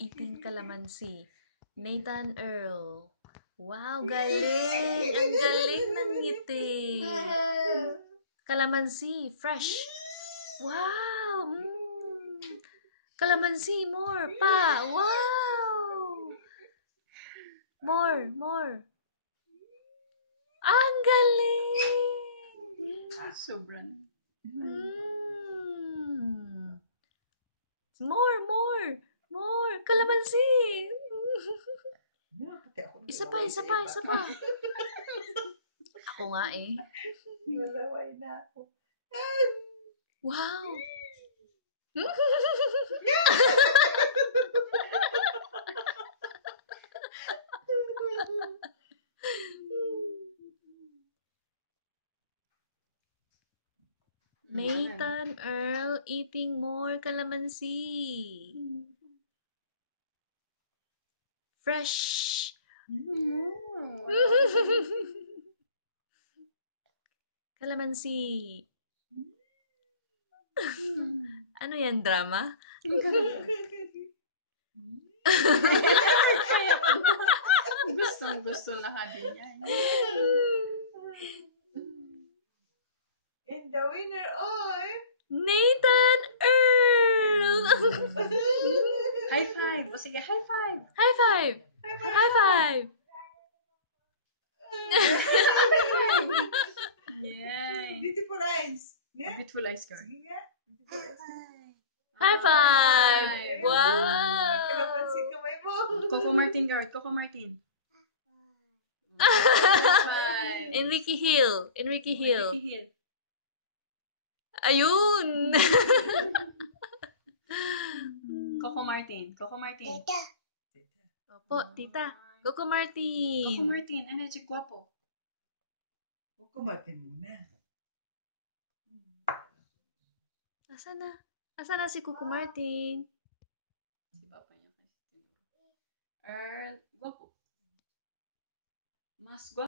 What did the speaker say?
Eating calamansi. Nathan Earl. Wow, galing! Ang galing ng ngiti. Calamansi, fresh. Wow! Calamansi, more pa! Wow! More. Ang galing! Sobrang. More! Calamansi! Isa pa. Ako nga eh. Nalaway na ako. Wow! Nathan Earl eating more calamansi. Fresh. Calamansi. Ano yan, drama? Gusto lahat din yan. And the winner are... Nathan Earl! High five! O sige, high five! High five! Yay! Beautiful eyes. Yeah? Beautiful eyes, girl. High five! Wow! Kalamansi kamay mo. Coco Martin, girl. Coco Martin. Enrique Hill. Hill. Ayun! Coco Martin. Opo, tita. Coco Martin. Coco Martin. Ano si Guapo? Kumatin muna. Asa na si Coco Martin? Si Papa niya kasi. Guapo. Mas guapo.